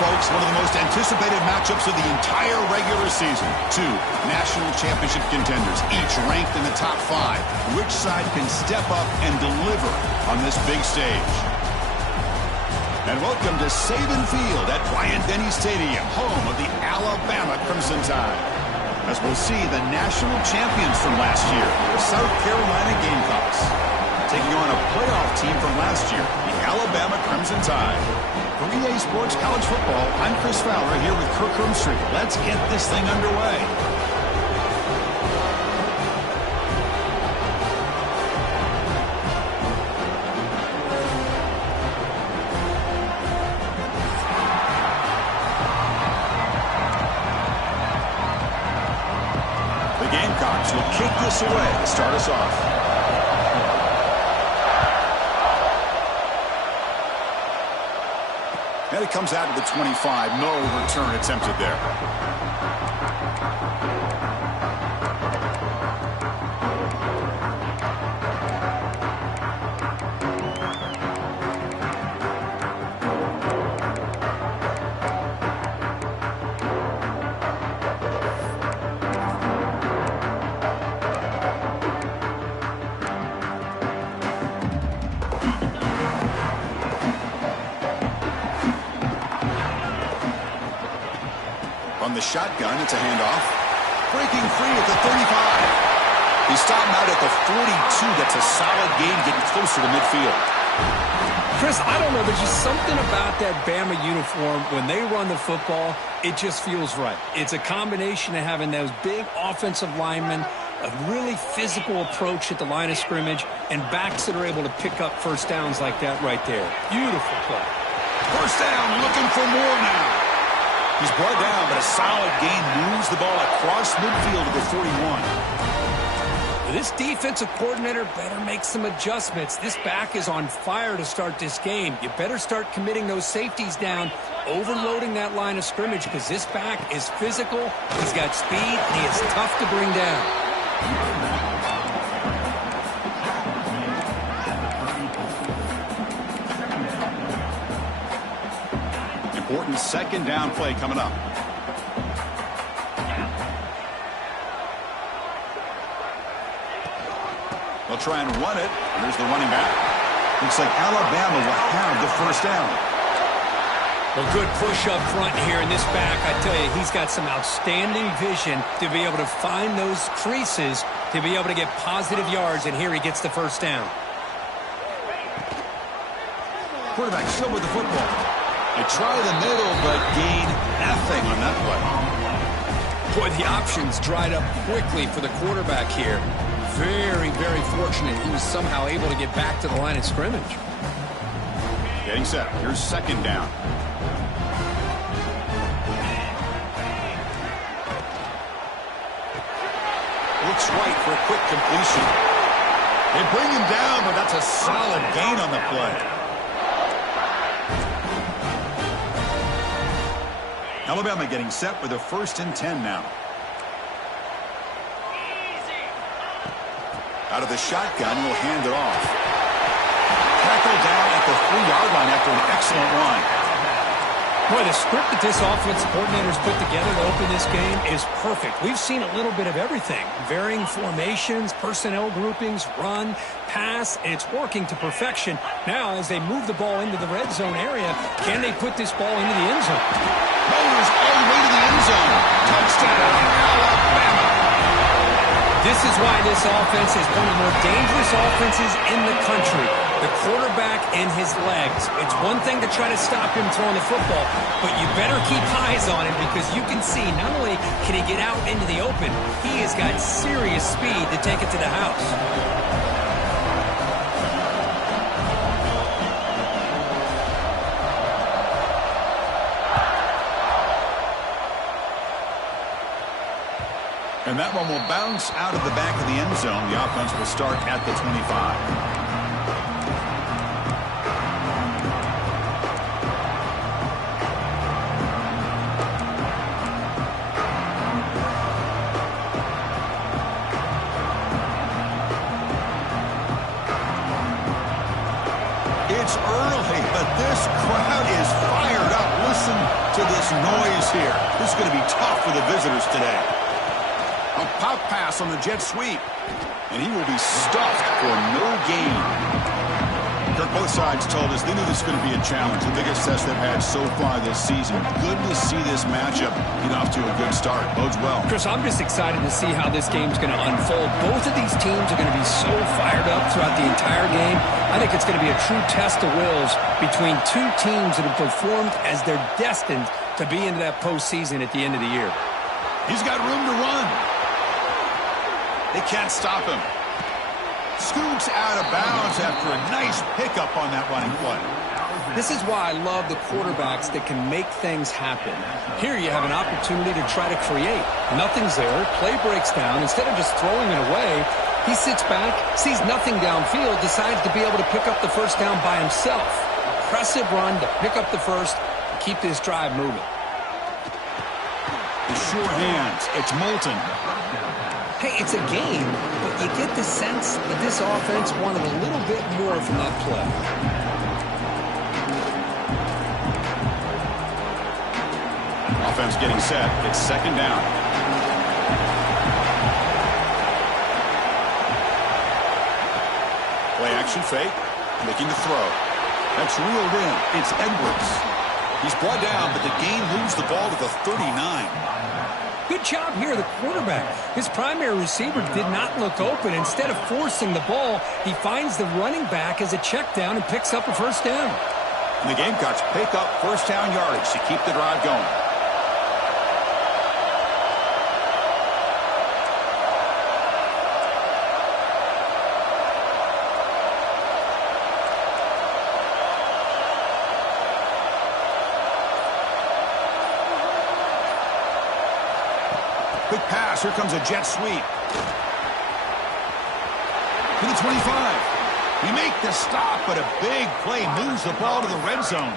folks, one of the most anticipated matchups of the entire regular season. Two national championship contenders, each ranked in the top 5. Which side can step up and deliver on this big stage? And welcome to Saban Field at Bryant-Denny Stadium, home of the Alabama Crimson Tide. As we'll see the national champions from last year, the South Carolina Gamecocks, taking on a playoff team from last year, the Alabama Crimson Tide. For EA Sports College Football, I'm Chris Fowler here with Kirk Hermstreet. Let's get this thing underway. The Gamecocks will kick this away to start us off. And it comes out to the 25. No return attempted there. On the shotgun, it's a handoff. Breaking free at the 35. He stopped out at the 42. That's a solid gain, getting closer to midfield. Chris, I don't know. There's just something about that Bama uniform. When they run the football, it just feels right. It's a combination of having those big offensive linemen, a really physical approach at the line of scrimmage, and backs that are able to pick up first downs like that right there. Beautiful play. First down, looking for more now. He's brought down, but a solid gain moves the ball across midfield to the 41. This defensive coordinator better make some adjustments. This back is on fire to start this game. You better start committing those safeties down, overloading that line of scrimmage, because this back is physical, he's got speed, and he is tough to bring down. Important second down play coming up. They'll try and run it. Here's the running back. Looks like Alabama will have the first down. Well, good push up front here in this back. I tell you, he's got some outstanding vision to be able to find those creases, to be able to get positive yards, and here he gets the first down. Quarterback still with the football. They try the middle, but gain nothing on that play. Boy, the options dried up quickly for the quarterback here. Very, very fortunate he was somehow able to get back to the line of scrimmage. Getting set. Here's second down. Looks right for a quick completion. They bring him down, but that's a solid gain on the play. Alabama getting set with a 1st and 10 now. Out of the shotgun, will hand it off. Tackled down at the 3-yard line after an excellent run. Boy, the script that this offensive coordinator's put together to open this game is perfect. We've seen a little bit of everything. Varying formations, personnel groupings, run, pass. It's working to perfection. Now, as they move the ball into the red zone area, can they put this ball into the end zone? Motors all the way to the end zone. Touchdown, Alabama. This is why this offense is one of the more dangerous offenses in the country. The quarterback and his legs. It's one thing to try to stop him throwing the football, but you better keep eyes on him, because you can see not only can he get out into the open, he has got serious speed to take it to the house. And that one will bounce out of the back of the end zone. The offense will start at the 25. It's early, but this crowd is fired up. listen to this noise here. This is going to be tough for the visitors today. A pop pass on the jet sweep. And he will be stuffed for no gain. Kirk, both sides told us they knew this was going to be a challenge. The biggest test they've had so far this season. Good to see this matchup get off to a good start. Bodes well. Chris, I'm just excited to see how this game's going to unfold. Both of these teams are going to be so fired up throughout the entire game. I think it's going to be a true test of wills between two teams that have performed as they're destined to be into that postseason at the end of the year. He's got room to run. They can't stop him. Scoots out of bounds after a nice pickup on that running play. This is why I love the quarterbacks that can make things happen. Here you have an opportunity to try to create. Nothing's there. Play breaks down. Instead of just throwing it away, he sits back, sees nothing downfield, decides to be able to pick up the first down by himself. Impressive run to pick up the first and keep this drive moving. The sure hands. It's Moulton. Hey, it's a game, but you get the sense that this offense wanted a little bit more from that play. Offense getting set. It's second down. Play action fake. Making the throw. That's reeled in. It's Edwards. He's brought down, but the game moves the ball to the 39. Good job here, the quarterback. His primary receiver did not look open. Instead of forcing the ball, he finds the running back as a check down and picks up a first down. And the Gamecocks pick up first down yardage to keep the drive going. Quick pass. Here comes a jet sweep. To the 25. We make the stop, but a big play moves the ball to the red zone.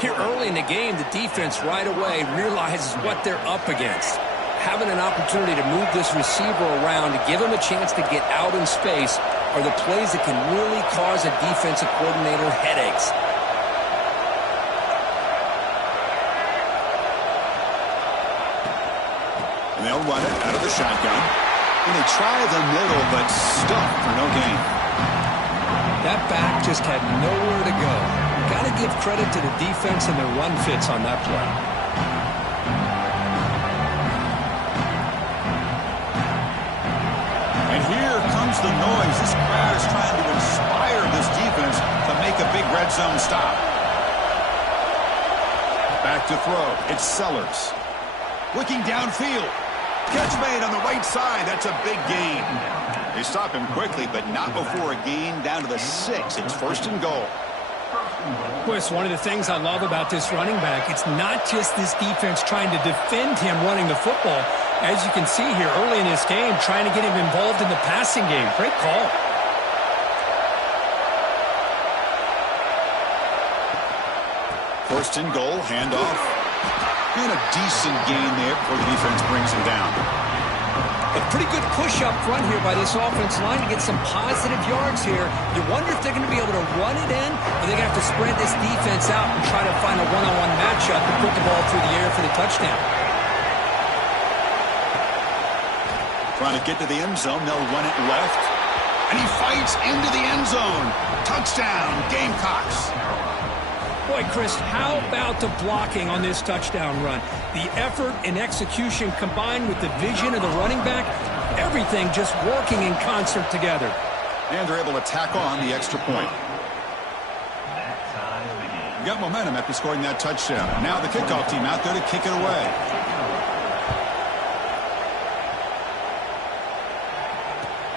Here early in the game, the defense right away realizes what they're up against. Having an opportunity to move this receiver around to give him a chance to get out in space are the plays that can really cause a defensive coordinator headaches. And they'll run it out of the shotgun. And they try the middle, but stuffed for no gain. That back just had nowhere to go. Got to give credit to the defense and their run fits on that play. And here comes the noise. This crowd is trying to inspire this defense to make a big red zone stop. Back to throw. It's Sellers. Looking downfield. Catch made on the right side. That's a big gain. They stop him quickly, but not before a gain down to the 6. It's first and goal. Chris, one of the things I love about this running back, it's not just this defense trying to defend him running the football. As you can see here early in this game, trying to get him involved in the passing game. Great call. First and goal, handoff. And a decent gain there before the defense brings him down. A pretty good push up front here by this offensive line to get some positive yards here. You wonder if they're going to be able to run it in, or they're going to have to spread this defense out and try to find a one-on-one matchup to put the ball through the air for the touchdown. Trying to get to the end zone. They'll run it left. And he fights into the end zone. Touchdown, Gamecocks. Boy, Chris, how about the blocking on this touchdown run? The effort and execution combined with the vision of the running back, everything just working in concert together. And they're able to tack on the extra point. Got momentum after scoring that touchdown. Now the kickoff team out there to kick it away.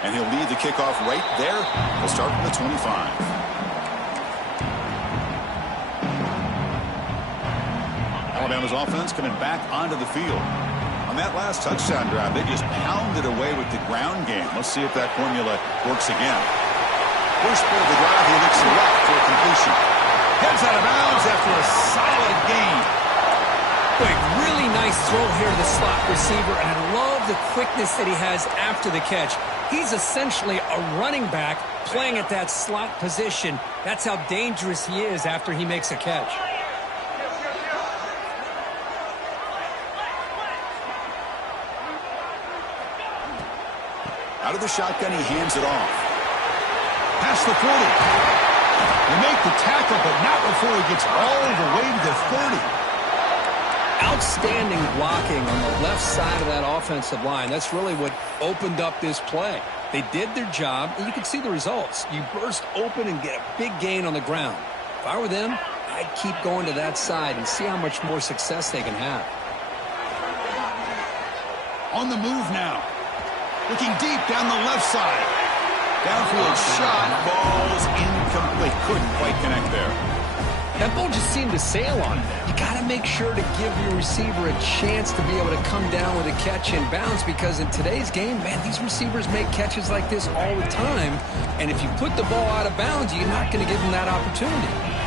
And he'll lead the kickoff right there. We'll start from the 25. Alabama's offense coming back onto the field. On that last touchdown drive, they just pounded away with the ground game. Let's see if that formula works again. First play of the drive, he looks left for a completion. Heads out of bounds after a solid gain. Boy, really nice throw here to the slot receiver, and I love the quickness that he has after the catch. He's essentially a running back playing at that slot position. That's how dangerous he is after he makes a catch. Out of the shotgun, he hands it off. Past the 40. They make the tackle, but not before he gets all the way to the 30. Outstanding blocking on the left side of that offensive line. That's really what opened up this play. They did their job, and you can see the results. You burst open and get a big gain on the ground. If I were them, I'd keep going to that side and see how much more success they can have. On the move now. Looking deep down the left side. Downfield shot falls incomplete. Couldn't quite connect there. That ball just seemed to sail on him. You got to make sure to give your receiver a chance to be able to come down with a catch and bounce, because in today's game, man, these receivers make catches like this all the time. And if you put the ball out of bounds, you're not going to give them that opportunity.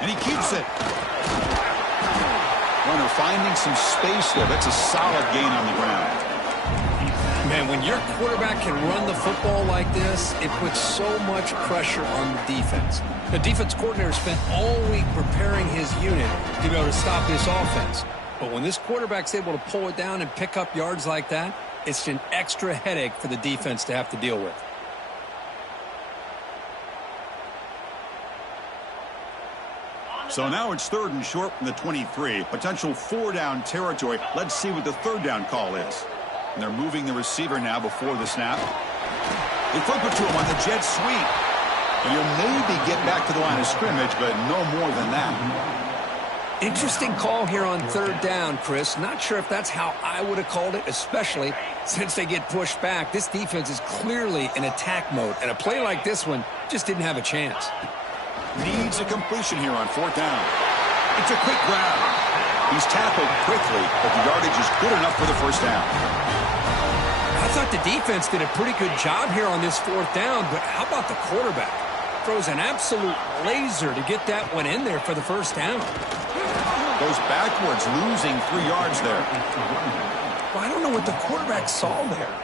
And he keeps it. Runner finding some space there. That's a solid gain on the ground. Man, when your quarterback can run the football like this, it puts so much pressure on the defense. The defense coordinator spent all week preparing his unit to be able to stop this offense. But when this quarterback's able to pull it down and pick up yards like that, it's an extra headache for the defense to have to deal with. So now it's 3rd and short from the 23. Potential 4-down territory. Let's see what the 3rd down call is. And they're moving the receiver now before the snap. They flip it to him on the jet sweep. And he'll maybe get back to the line of scrimmage, but no more than that. Interesting call here on 3rd down, Chris. Not sure if that's how I would have called it, especially since they get pushed back. This defense is clearly in attack mode, and a play like this one just didn't have a chance. Needs a completion here on 4th down. It's a quick grab. He's tackled quickly, but the yardage is good enough for the 1st down. I thought the defense did a pretty good job here on this 4th down, but how about the quarterback? Throws an absolute laser to get that one in there for the 1st down. Goes backwards, losing 3 yards there. Well, I don't know what the quarterback saw there.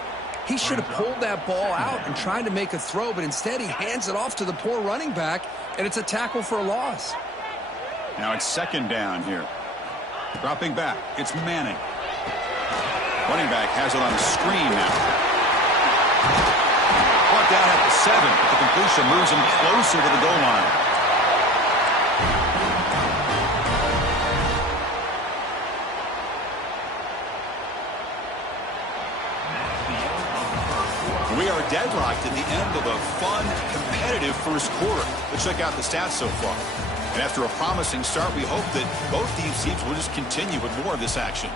He should have pulled that ball out and tried to make a throw, but instead he hands it off to the poor running back, and it's a tackle for a loss. Now it's 2nd down here. Dropping back, it's Manning. Running back has it on the screen now. Brought down at the 7, but the completion moves him closer to the goal line. We are deadlocked at the end of a fun, competitive first quarter. Let's check out the stats so far. And after a promising start, we hope that both these teams will just continue with more of this action.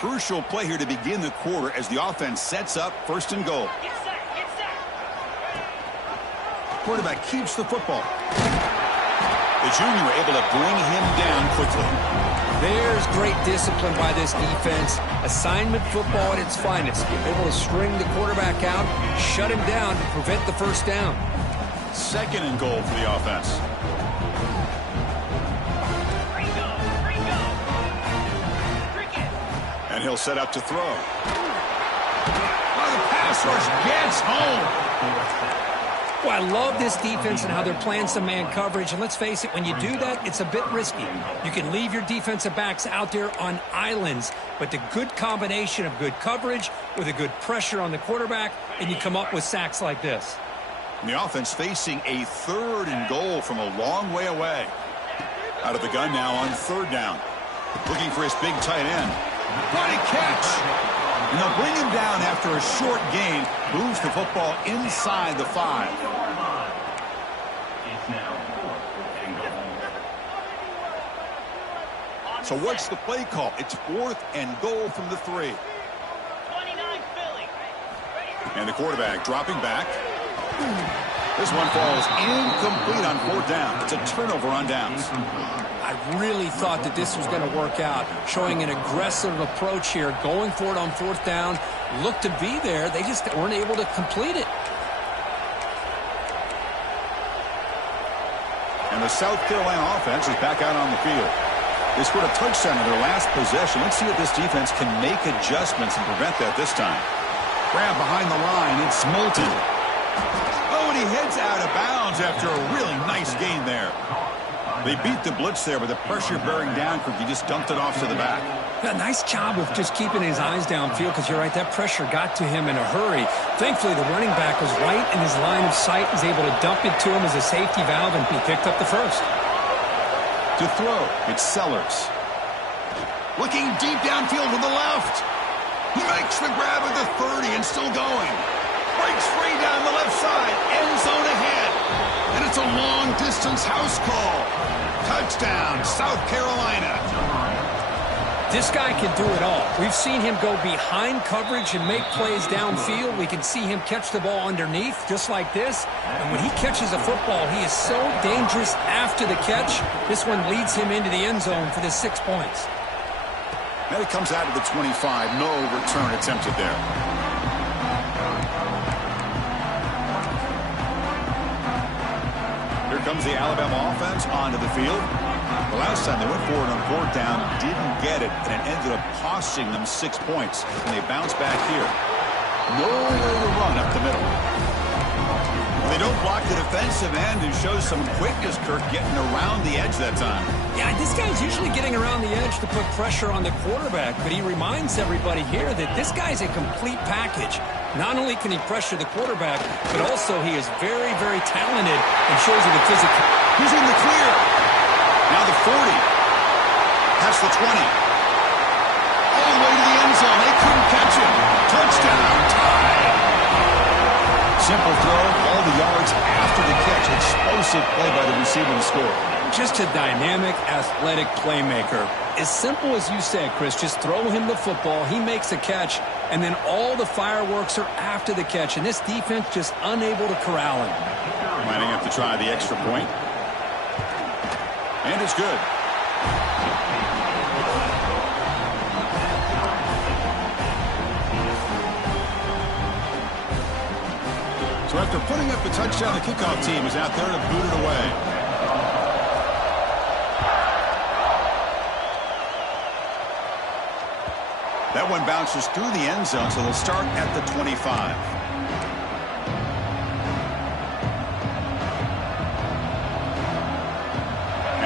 Crucial play here to begin the quarter as the offense sets up 1st and goal. Quarterback keeps the football. The junior able to bring him down quickly. There's great discipline by this defense. Assignment football at its finest. Able to string the quarterback out, shut him down to prevent the 1st down. 2nd and goal for the offense. And he'll set up to throw. Oh, the pass rush gets home. Well, I love this defense and how they're playing some man coverage. And let's face it, when you do that, it's a bit risky. You can leave your defensive backs out there on islands, but the good combination of good coverage with a good pressure on the quarterback, and you come up with sacks like this. And the offense facing a 3rd and goal from a long way away. Out of the gun now on 3rd down. Looking for his big tight end. Running catch. And they'll bring him down after a short gain. Moves the football inside the 5. So what's the play call? It's 4th and goal from the 3. And the quarterback dropping back. This one falls incomplete on 4th down. It's a turnover on downs. I really thought that this was going to work out, showing an aggressive approach here, going for it on 4th down, looked to be there. They just weren't able to complete it. And the South Carolina offense is back out on the field. They scored a touchdown in their last possession. Let's see if this defense can make adjustments and prevent that this time. Grab behind the line. It's Moulton. Oh, and he heads out of bounds after a really nice gain there. They beat the blitz there, but the pressure bearing down quick. He just dumped it off to the back. Yeah, nice job of just keeping his eyes downfield, because you're right, that pressure got to him in a hurry. Thankfully, the running back was right in his line of sight, was able to dump it to him as a safety valve, and he picked up the first. To throw, it's Sellers. Looking deep downfield to the left. He makes the grab at the 30 and still going. Breaks free down the left side. End zone ahead. And it's a long-distance house call. Touchdown, South Carolina. This guy can do it all. We've seen him go behind coverage and make plays downfield. We can see him catch the ball underneath, just like this. And when he catches a football, he is so dangerous after the catch. This one leads him into the end zone for the 6 points. And it comes out of the 25. No return attempted there. Here comes the Alabama offense onto the field. The last time they went forward on 4th down, didn't get it, and it ended up costing them 6 points. And they bounce back here. Nowhere to run up the middle. They don't block the defensive end and show some quickness, Kirk, getting around the edge that time. Yeah, this guy's usually getting around the edge to put pressure on the quarterback, but he reminds everybody here that this guy's a complete package. Not only can he pressure the quarterback, but also he is very, very talented and shows you the physical. He's in the clear. Now the 40. Past the 20. All the way to the end zone. They couldn't catch him. Touchdown. Tie. Simple throw. All the yards after the catch. Explosive play by the receiver to score. Just a dynamic, athletic playmaker. As simple as you said, Chris, just throw him the football, he makes a catch, and then all the fireworks are after the catch, and this defense just unable to corral him. Might have to try the extra point. And it's good. So after putting up the touchdown, the kickoff team is out there to boot it away. That one bounces through the end zone, so they'll start at the 25.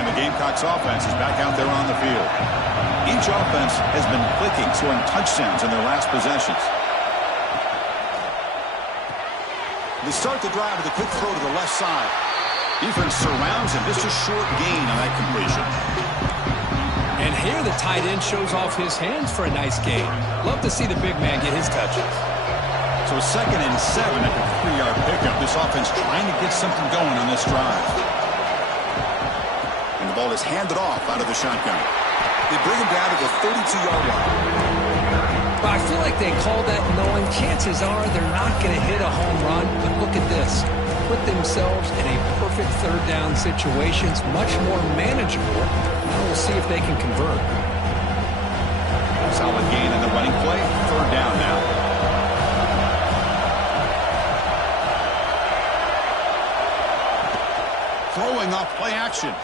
And the Gamecocks offense is back out there on the field. Each offense has been clicking, scoring touchdowns in their last possessions. They start the drive with a quick throw to the left side. Defense surrounds him. Just a short gain on that completion. And here the tight end shows off his hands for a nice gain. Love to see the big man get his touches. So 2nd and 7 at the 3-yard pickup. This offense trying to get something going on this drive. And the ball is handed off out of the shotgun. They bring him down to the 32-yard line. Well, I feel like they call that knowing chances are they're not going to hit a home run. But look at this. Put themselves in a perfect 3rd down situation. It's much more manageable. Now we'll see if they can convert. Solid gain in the running play. 3rd down now. Throwing off play action.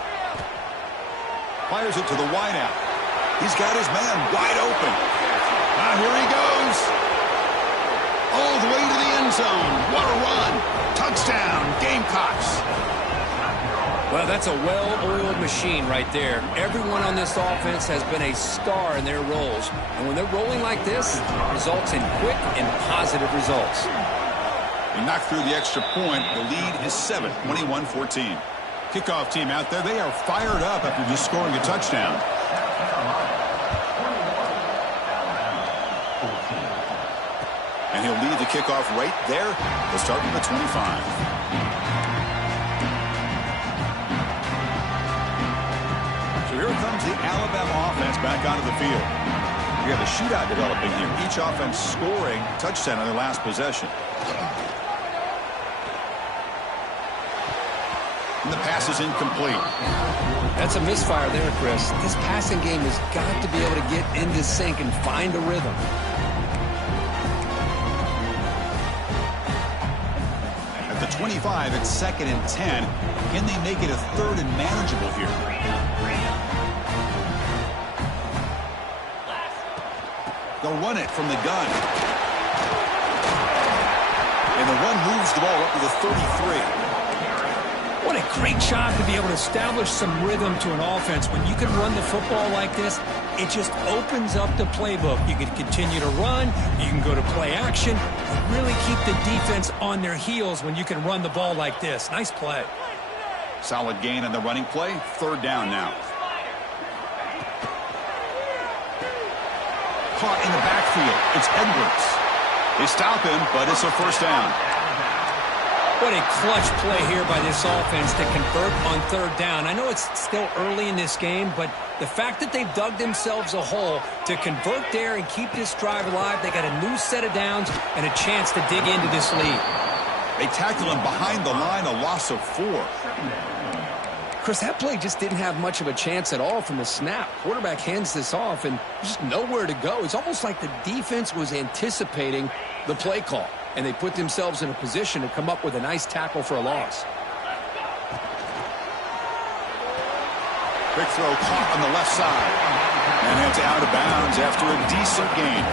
Fires it to the wideout. He's got his man wide open. Now here he goes. All the way to the end zone. What a run. Touchdown, Gamecocks. Well, that's a well-oiled machine right there. Everyone on this offense has been a star in their roles. And when they're rolling like this, it results in quick and positive results. They knocked through the extra point. The lead is 7, 21-14. Kickoff team out there. They are fired up after just scoring a touchdown. And he'll lead the kickoff right there. They'll start with the 25. So here comes the Alabama offense back onto the field. We have a shootout developing here. Each offense scoring a touchdown on their last possession. And the pass is incomplete. That's a misfire there, Chris. This passing game has got to be able to get into sync and find a rhythm. At the 25, it's 2nd and 10. Can they make it a 3rd and manageable here? They'll run it from the gun. the run moves the ball up to the 33. What a great job to be able to establish some rhythm to an offense. When you can run the football like this, it just opens up the playbook. You can continue to run. You can go to play action. You really keep the defense on their heels when you can run the ball like this. Nice play. Solid gain on the running play. 3rd down now. Caught in the backfield. It's Edwards. They stop him, but it's a 1st down. What a clutch play here by this offense to convert on 3rd down. I know it's still early in this game, but the fact that they've dug themselves a hole to convert there and keep this drive alive, they got a new set of downs and a chance to dig into this lead. They tackle him behind the line, a loss of 4. Chris, that play just didn't have much of a chance at all from the snap. Quarterback hands this off and just nowhere to go. It's almost like the defense was anticipating the play call, and they put themselves in a position to come up with a nice tackle for a loss. Quick throw caught on the left side. And it's out of bounds after a decent gain.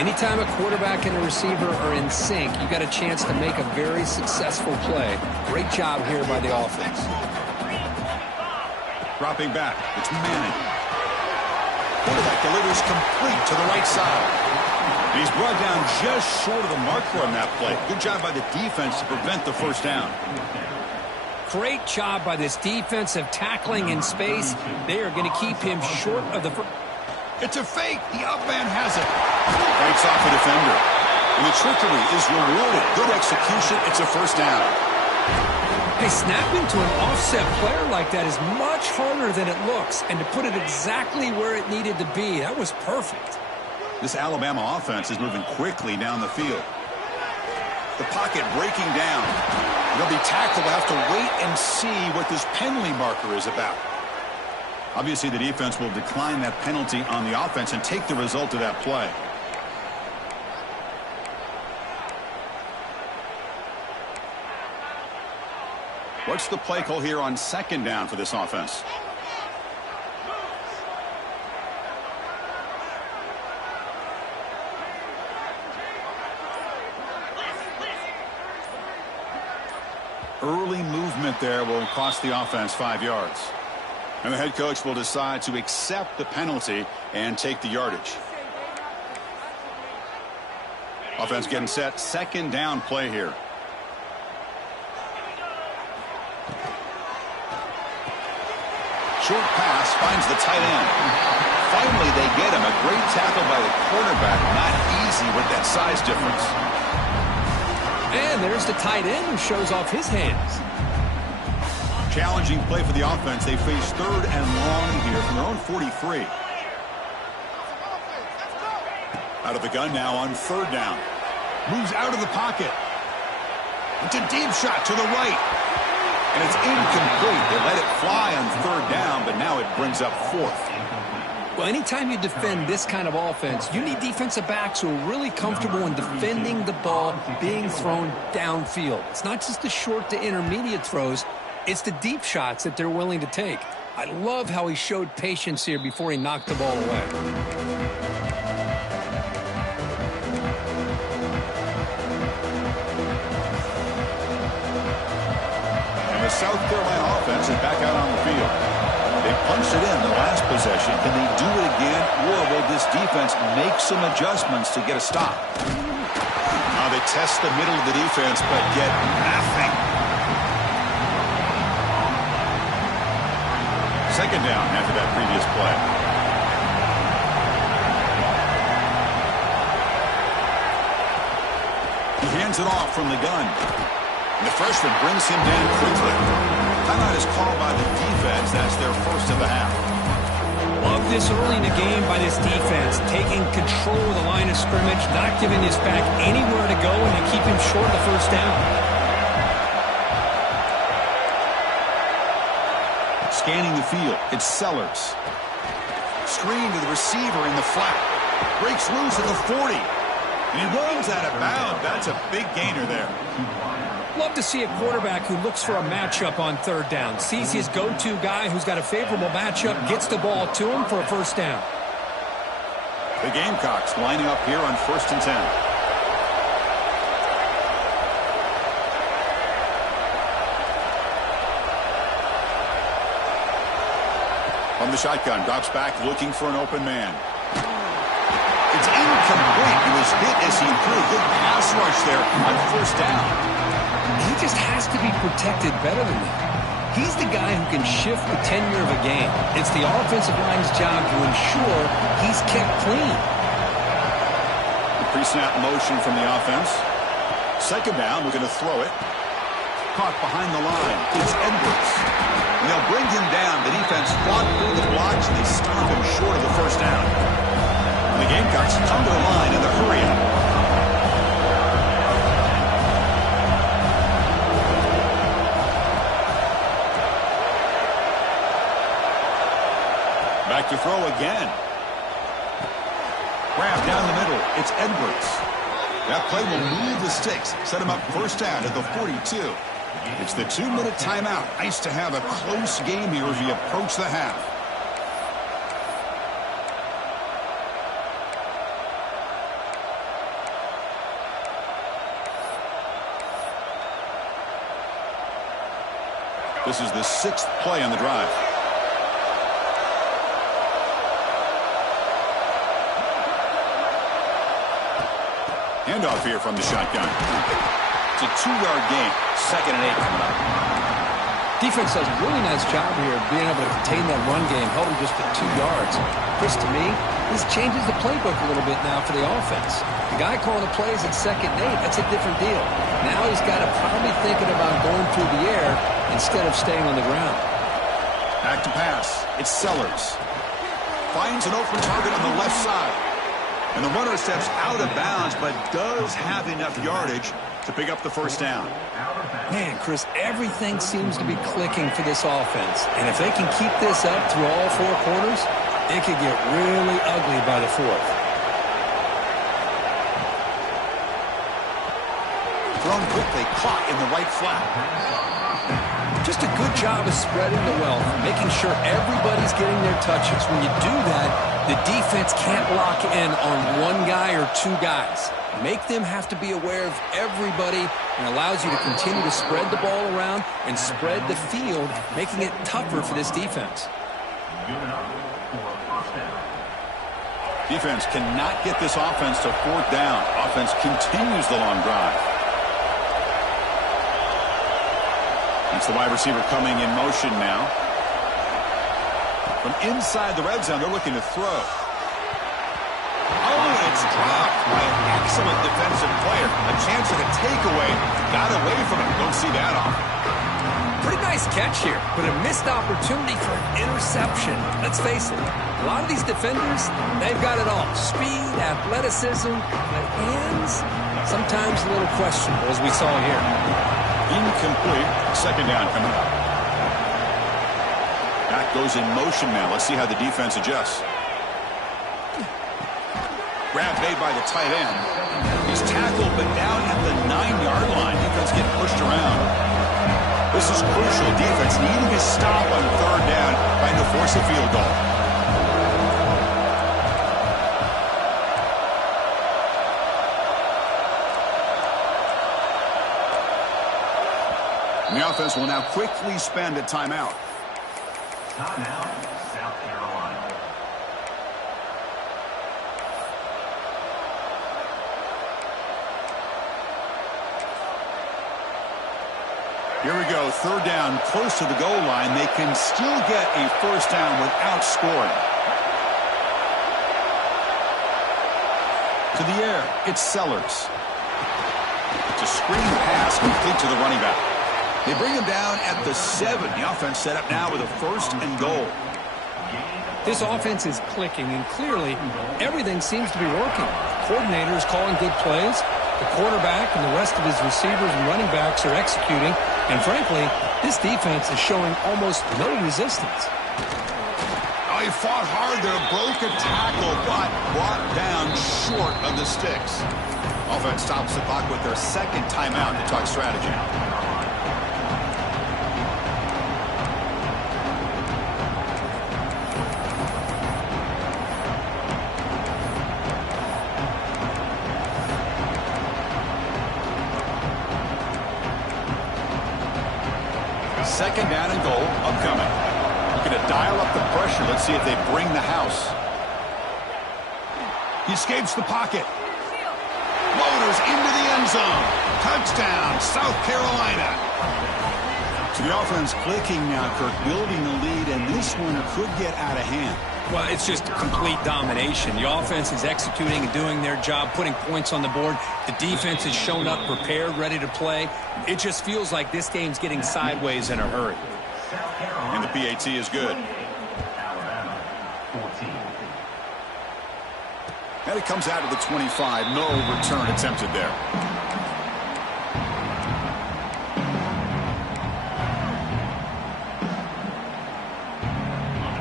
Anytime a quarterback and a receiver are in sync, you got a chance to make a very successful play. Great job here by the offense. Dropping back, it's Manning. Quarterback delivers complete to the right side. And he's brought down just short of the marker on that play. Good job by the defense to prevent the 1st down. Great job by this defensive tackling in space. They are going to keep him short of the... It's a fake. The up man has it. Breaks off a defender. And the trickery is rewarded. Good execution. It's a 1st down. Hey, snapping to an offset player like that is much harder than it looks. And to put it exactly where it needed to be, that was perfect. This Alabama offense is moving quickly down the field. The pocket breaking down. They'll be tackled. They'll have to wait and see what this penalty marker is about. Obviously, the defense will decline that penalty on the offense and take the result of that play. What's the play call here on 2nd down for this offense? Early movement there will cost the offense 5 yards. And the head coach will decide to accept the penalty and take the yardage. Offense getting set. 2nd down play here. Short pass finds the tight end. Finally, they get him. A great tackle by the quarterback. Not easy with that size difference. And there's the tight end who shows off his hands. Challenging play for the offense. They face 3rd and long here from their own 43. Out of the gun now on 3rd down. Moves out of the pocket. It's a deep shot to the right. And it's incomplete. They let it fly on 3rd down, but now it brings up 4th. Well, anytime you defend this kind of offense, you need defensive backs who are really comfortable in defending the ball being thrown downfield. It's not just the short to intermediate throws. It's the deep shots that they're willing to take. I love how he showed patience here before he knocked the ball away. And the South Carolina offense is back out on the field. They punched it in the last possession. Can they do it again, or will this defense make some adjustments to get a stop? Now they test the middle of the defense, but get nothing. 2nd down after that previous play. He hands it off from the gun. And the freshman brings him down quickly. Timeout is called by the defense. That's their 1st of the half. Love this early in the game by this defense, taking control of the line of scrimmage, not giving this back anywhere to go, and to keep him short of the 1st down. Scanning the field, it's Sellers. Screen to the receiver in the flat. Breaks loose at the 40. And he runs out of bounds. That's a big gainer there. Love to see a quarterback who looks for a matchup on 3rd down. Sees his go-to guy who's got a favorable matchup, gets the ball to him for a 1st down. The Gamecocks lining up here on 1st and 10. from the shotgun. Drops back looking for an open man. It's incomplete. He was hit as he threw. Good pass rush there on first down. He just has to be protected better than that. He's the guy who can shift the tenure of a game. It's the offensive line's job to ensure he's kept clean. The pre-snap motion from the offense. Second down, we're going to throw it. Caught behind the line. It's Edwards. And they'll bring him down. The defense fought through the blocks, and they stop him short of the first down. And the Gamecocks come to the line in the hurry-up. Back to throw again. Grab down the middle. It's Edwards. That play will move the sticks. Set him up first down at the 42. It's the 2-minute timeout. Nice to have a close game here as we approach the half. This is the 6th play on the drive. Handoff here from the shotgun. It's a 2-yard gain. 2nd and 8 coming up. Defense does a really nice job here of being able to contain that run game, held him just at 2 yards. Chris, to me, this changes the playbook a little bit now for the offense. The guy calling the plays at 2nd and 8, that's a different deal. Now he's got to probably thinking about going through the air instead of staying on the ground. Back to pass. It's Sellers. Finds an open target on the left side. And the runner steps out of bounds, but does have enough yardage to pick up the first down. Man, Chris, everything seems to be clicking for this offense. And if they can keep this up through all 4 quarters, it could get really ugly by the 4th. Thrown quickly, caught in the right flat. Just a good job of spreading the wealth, making sure everybody's getting their touches. When you do that, the defense can't lock in on one guy or 2 guys. Make them have to be aware of everybody, and allows you to continue to spread the ball around and spread the field, making it tougher for this defense. Defense cannot get this offense to 4th down. Offense continues the long drive. It's the wide receiver coming in motion now. From inside the red zone, they're looking to throw. Oh, it's dropped by an excellent defensive player. A chance at a takeaway. Got away from it. Don't see that often. Pretty nice catch here, but a missed opportunity for an interception. Let's face it, a lot of these defenders, they've got it all. Speed, athleticism, but hands, sometimes a little questionable, as we saw here. Incomplete. 2nd down coming up. Back goes in motion now. Let's see how the defense adjusts. Grab made by the tight end. He's tackled, but down at the 9-yard line. Defense getting pushed around. This is crucial. Defense needing a stop on 3rd down, trying to force a field goal. And the offense will now quickly spend a timeout. Timeout, South Carolina. Here we go. 3rd down, close to the goal line. They can still get a first down without scoring. To the air, it's Sellers. It's a screen pass complete to the running back. They bring him down at the 7. The offense set up now with a 1st and goal. This offense is clicking, and clearly everything seems to be working. The coordinator is calling good plays. The quarterback and the rest of his receivers and running backs are executing. And frankly, this defense is showing almost no resistance. Oh, he fought hard there, broke a tackle, but brought down short of the sticks. Offense stops the clock with their 2nd timeout to talk strategy. Second down and goal upcoming. Looking to dial up the pressure. Let's see if they bring the house. He escapes the pocket. Floaters into the end zone. Touchdown, South Carolina. So the offense clicking now, Kirk, building the lead, and this one could get out of hand. Well, it's just complete domination. The offense is executing and doing their job, putting points on the board. The defense has shown up, prepared, ready to play. It just feels like this game's getting sideways in a hurry. And the PAT is good. And it comes out of the 25. No return attempted there.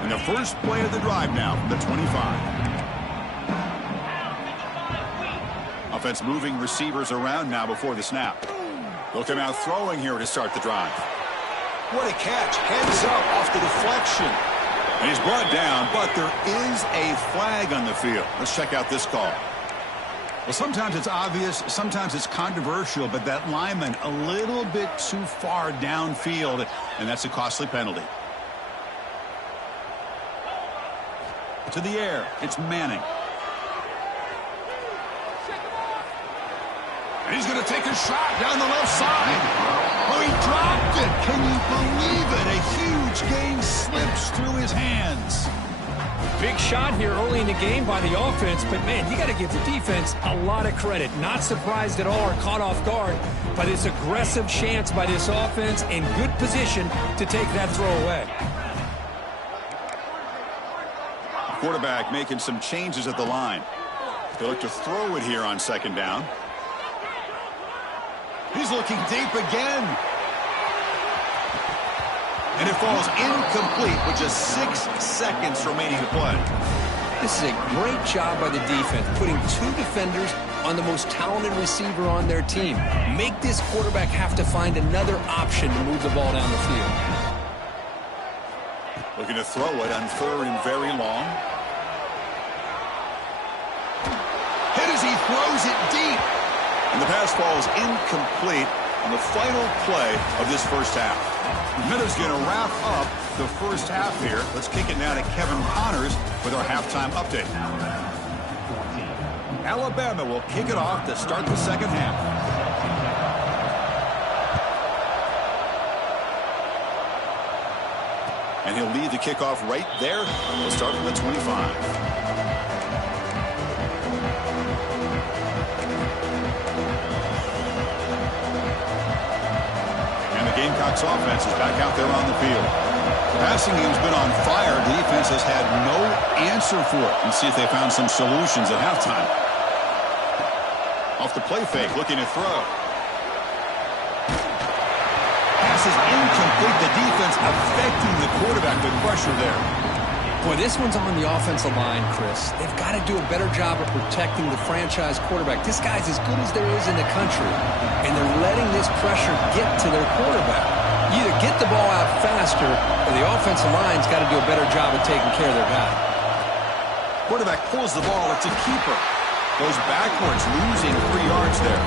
And the first play of the drive now from the 25. Offense moving receivers around now before the snap. They'll come out throwing here to start the drive. What a catch. Heads up off the deflection. And he's brought down, but there is a flag on the field. Let's check out this call. Well, sometimes it's obvious, sometimes it's controversial, but that lineman a little bit too far downfield, and that's a costly penalty. To the air, it's Manning. And he's going to take a shot down the left side. Oh, he dropped it. Can you believe it? A huge gain slips through his hands. Big shot here early in the game by the offense, but, man, you got to give the defense a lot of credit. Not surprised at all or caught off guard by this aggressive chance by this offense in good position to take that throw away. Quarterback making some changes at the line. They look to throw it here on second down. He's looking deep again. And it falls incomplete with just 6 seconds remaining to play. This is a great job by the defense, putting 2 defenders on the most talented receiver on their team. Make this quarterback have to find another option to move the ball down the field. Looking to throw it on third and very long. Hit as he throws it deep. And the pass falls incomplete on the final play of this first half. Minutes going to wrap up the first half here. Let's kick it now to Kevin Connors with our halftime update. Alabama will kick it off to start the second half. And he'll lead the kickoff right there. We'll start from the 25. Gamecocks offense is back out there on the field. The passing game's been on fire. The defense has had no answer for it. Let's see if they found some solutions at halftime. Off the play fake, looking to throw. Pass is incomplete. The defense affecting the quarterback with pressure there. Boy, this one's on the offensive line, Chris. They've got to do a better job of protecting the franchise quarterback. This guy's as good as there is in the country, and they're letting this pressure get to their quarterback. You either get the ball out faster, or the offensive line's got to do a better job of taking care of their guy. Quarterback pulls the ball. It's a keeper. Goes backwards, losing 3 yards there.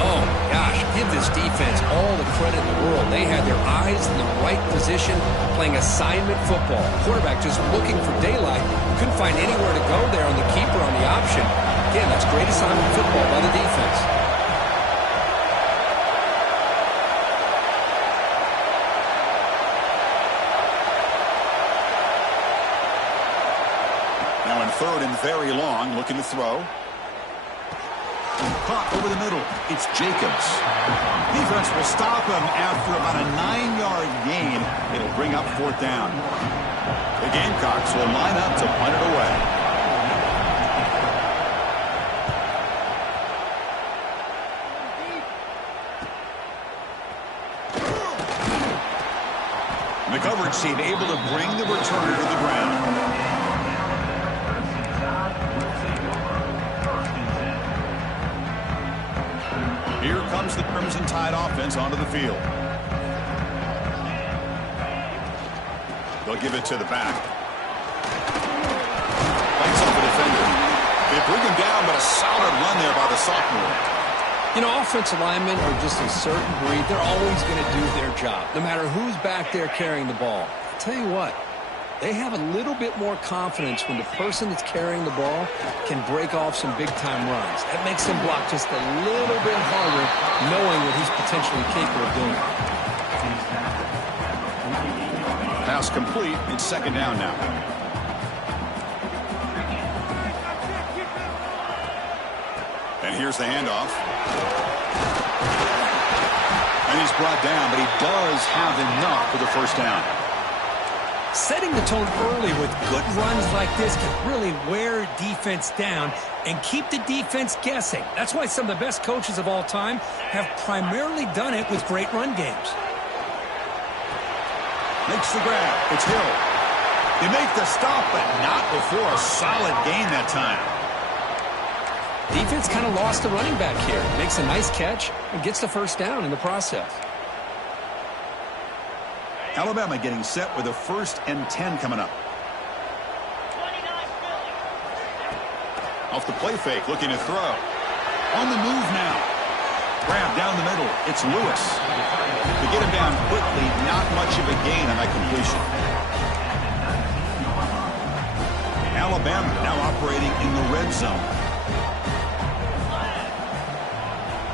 Oh, gosh, give this defense all the credit in the world. They had their eyes in the right position, playing assignment football. Quarterback just looking for daylight. Couldn't find anywhere to go there on the keeper on the option. Again, that's great assignment football by the defense. Now in third and very long, looking to throw. Caught over the middle. It's Jacobs. Defense will stop him after about a 9-yard gain. It'll bring up fourth down. The Gamecocks will line up to punt it away. And the coverage team able to bring the returner to the ground. Here comes the Crimson Tide offense onto the field. They'll give it to the back. Fights off a defender. They bring him down, but a solid run there by the sophomore. You know, offensive linemen are just a certain breed. They're always going to do their job, no matter who's back there carrying the ball. tell you what, they have a little bit more confidence when the person that's carrying the ball can break off some big-time runs. That makes them block just a little bit harder, knowing what he's potentially capable of doing. Pass complete. It's second down now. And here's the handoff. And he's brought down, but he does have enough for the first down. Setting the tone early with good runs like this can really wear defense down and keep the defense guessing. That's why some of the best coaches of all time have primarily done it with great run games. Makes the grab. It's Hill. They make the stop, but not before a solid gain that time. Defense kind of lost the running back here. Makes a nice catch and gets the first down in the process. Alabama getting set with a 1st and 10 coming up. Off the play fake, looking to throw. On the move now. Grab down the middle. It's Lewis. To get him down quickly, not much of a gain on that completion. Alabama now operating in the red zone.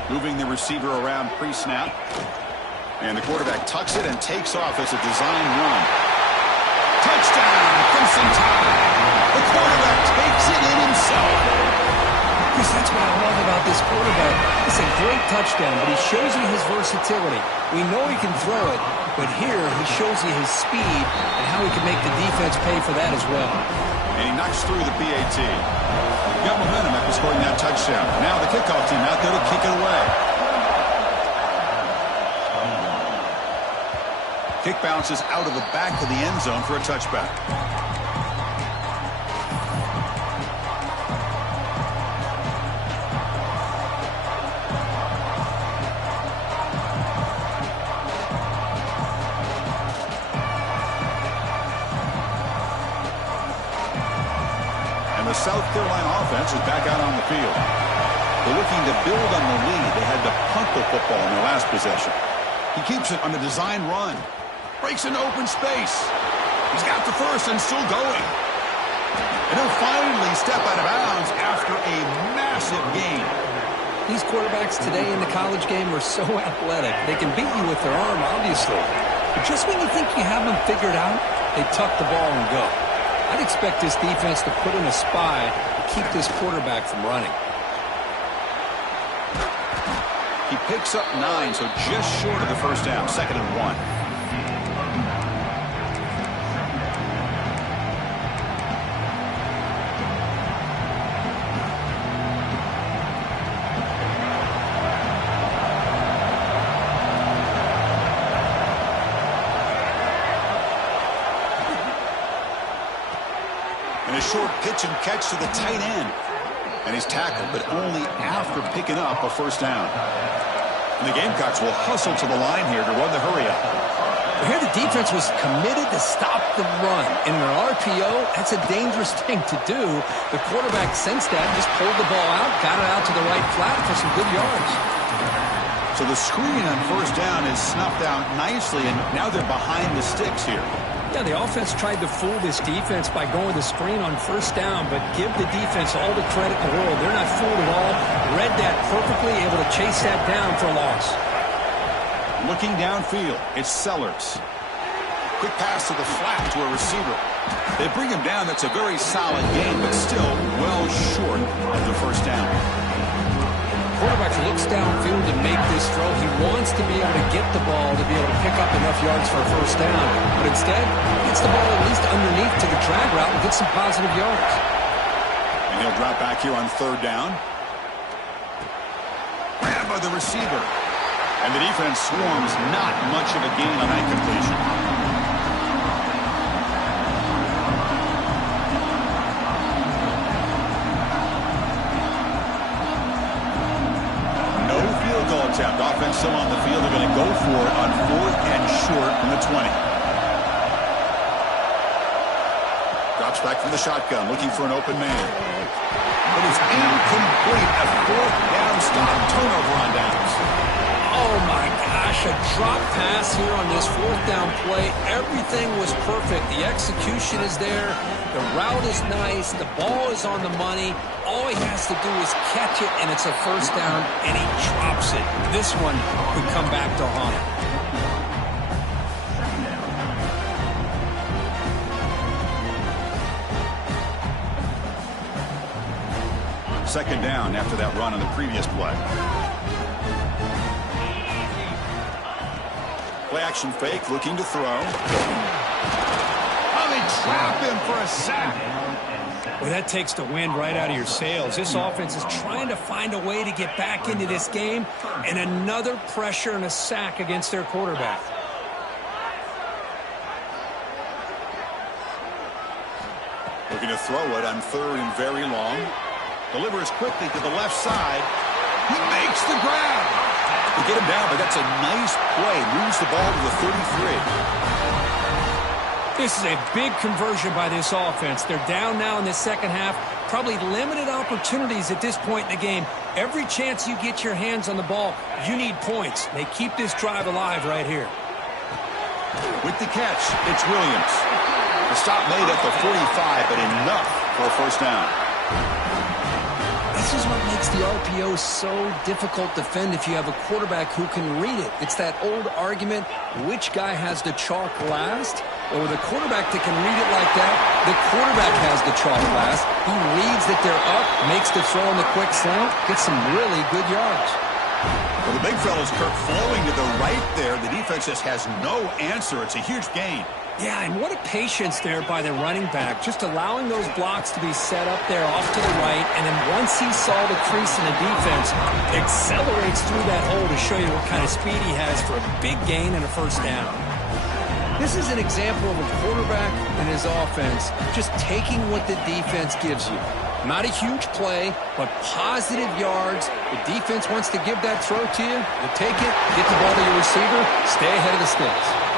Moving the receiver around pre-snap. And the quarterback tucks it and takes off as a design run. Touchdown, Crimson Tide. The quarterback takes it in himself. Chris, that's what I love about this quarterback. It's a great touchdown, but he shows you his versatility. We know he can throw it, but here he shows you his speed and how he can make the defense pay for that as well. And he knocks through the PAT. Got momentum after scoring that touchdown. Now the kickoff team out there to kick it away. Kick bounces out of the back of the end zone for a touchback. And the South Carolina offense is back out on the field. They're looking to build on the lead. They had to punt the football in their last possession. He keeps it on the design run. Breaks into open space. He's got the first and still going. And he'll finally step out of bounds after a massive gain. These quarterbacks today in the college game are so athletic. They can beat you with their arm, obviously. But just when you think you have them figured out, they tuck the ball and go. I'd expect this defense to put in a spy to keep this quarterback from running. He picks up 9, so just short of the first down. 2nd and 1. And a short pitch and catch to the tight end. And he's tackled, but only after picking up a first down. And the Gamecocks will hustle to the line here to run the hurry-up. Here the defense was committed to stop the run. In an RPO, that's a dangerous thing to do. The quarterback sensed that, just pulled the ball out, got it out to the right flat for some good yards. So the screen on first down is snuffed out nicely, and now they're behind the sticks here. Yeah, the offense tried to fool this defense by going the screen on first down, but give the defense all the credit in the world. They're not fooled at all. Read that perfectly, able to chase that down for a loss. Looking downfield, it's Sellers. Quick pass to the flat to a receiver. They bring him down. That's a very solid gain, but still well short of the first down. Quarterback looks downfield to make this throw. He wants to be able to get the ball to be able to pick up enough yards for a first down. But instead, he gets the ball at least underneath to the drag route and gets some positive yards. And he'll drop back here on 3rd down. Grabbed by the receiver. And the defense swarms. Not much of a gain on that completion. Attempt. Offense still on the field. They're going to go for it on 4th and short from the 20. Drops back from the shotgun, looking for an open man. But it's incomplete. A 4th down stop. Turnover on downs. Oh, my gosh. A drop pass here on this fourth down play. Everything was perfect. The execution is there. The route is nice. The ball is on the money. All he has to do is catch it, and it's a first down, and he drops it. This one could come back to haunt him. Second down after that run on the previous play. Play action fake, looking to throw. Oh, they trap him for a sack. Well, that takes the wind right out of your sails. This offense is trying to find a way to get back into this game, and another pressure and a sack against their quarterback. Looking to throw it on third and very long. Delivers quickly to the left side. He makes the grab. They get him down, but that's a nice play. Moves the ball to the 33. This is a big conversion by this offense. They're down now in the second half. Probably limited opportunities at this point in the game. Every chance you get your hands on the ball, you need points. They keep this drive alive right here. With the catch, it's Williams. The stop made at the 45, but enough for a first down. This is what makes the RPO so difficult to defend if you have a quarterback who can read it. It's that old argument, which guy has the chalk last? Or with a quarterback that can read it like that, the quarterback has the chalk last. He reads that they're up, makes the throw on the quick slant, gets some really good yards. Well, the big fella's Kirk flowing to the right there. The defense just has no answer. It's a huge gain. Yeah, and what a patience there by the running back, just allowing those blocks to be set up there off to the right, and then once he saw the crease in the defense, accelerates through that hole to show you what kind of speed he has for a big gain and a first down. This is an example of a quarterback and his offense just taking what the defense gives you. Not a huge play, but positive yards. The defense wants to give that throw to you. You take it, get the ball to your receiver, stay ahead of the sticks.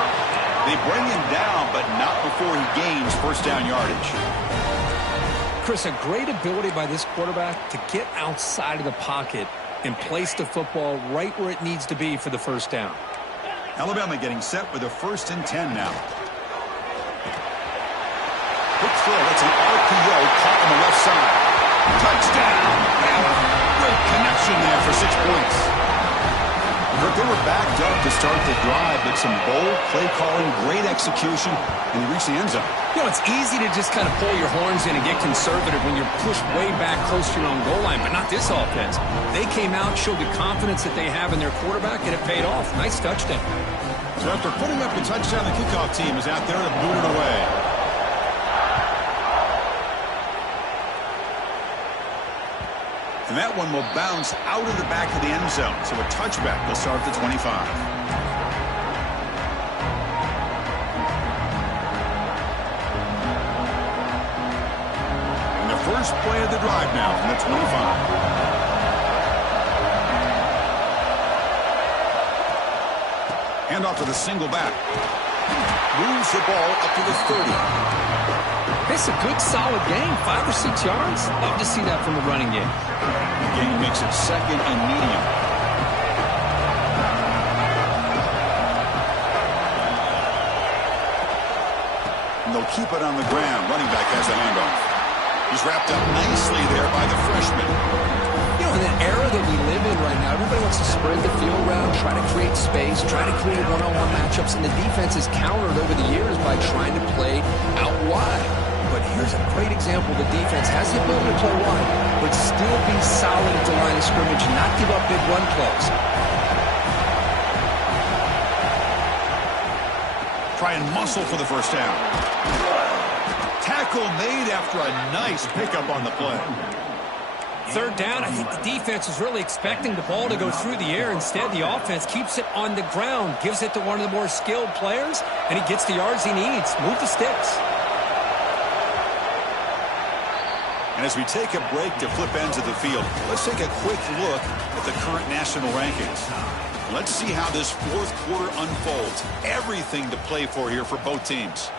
They bring him down, but not before he gains first down yardage. Chris, a great ability by this quarterback to get outside of the pocket and place the football right where it needs to be for the first down. Alabama getting set with a 1st and 10 now. Quick throw, that's an RPO caught on the left side. Touchdown! Great connection there for 6 points. They were backed up to start the drive, but some bold play calling, great execution, and they reached the end zone. You know, it's easy to just kind of pull your horns in and get conservative when you're pushed way back close to your own goal line, but not this offense. They came out, showed the confidence that they have in their quarterback, and it paid off. Nice touchdown. So after putting up the touchdown, the kickoff team is out there to boot it away. And that one will bounce out of the back of the end zone. So a touchback will start at the 25. And the first play of the drive now from the 25. Hand off to the single back. Moves the ball up to the 30. It's a good, solid game. 5 or 6 yards. Love to see that from the running game. The game makes it 2nd and medium. And they'll keep it on the ground. Running back has the handoff. He's wrapped up nicely there by the freshman. You know, in the era that we live in right now, everybody wants to spread the field around, try to create space, try to create one-on-one matchups, and the defense is countered over the years by trying to play out wide. But here's a great example. The defense has the ability to play wide, but still be solid at the line of scrimmage and not give up big run plays. Try and muscle for the first down. Tackle made after a nice pickup on the play. Third down, I think the defense is really expecting the ball to go through the air. Instead, the offense keeps it on the ground, gives it to one of the more skilled players, and he gets the yards he needs. Move the sticks. And as we take a break to flip ends of the field, let's take a quick look at the current national rankings. Let's see how this fourth quarter unfolds. Everything to play for here for both teams.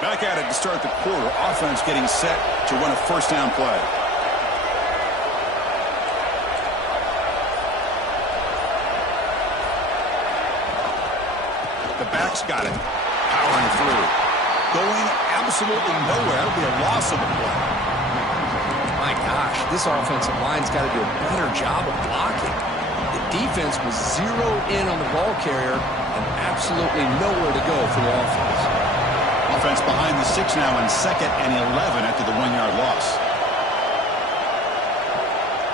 Back at it to start the quarter. Offense getting set to run a first down play. The back's got it. Powering through. Going absolutely nowhere. It'll be a loss of a play. My gosh, this offensive line's got to do a better job of blocking. The defense was zeroed in on the ball carrier and absolutely nowhere to go for the offense. Offense behind the 6 now in 2nd and 11 after the 1-yard loss.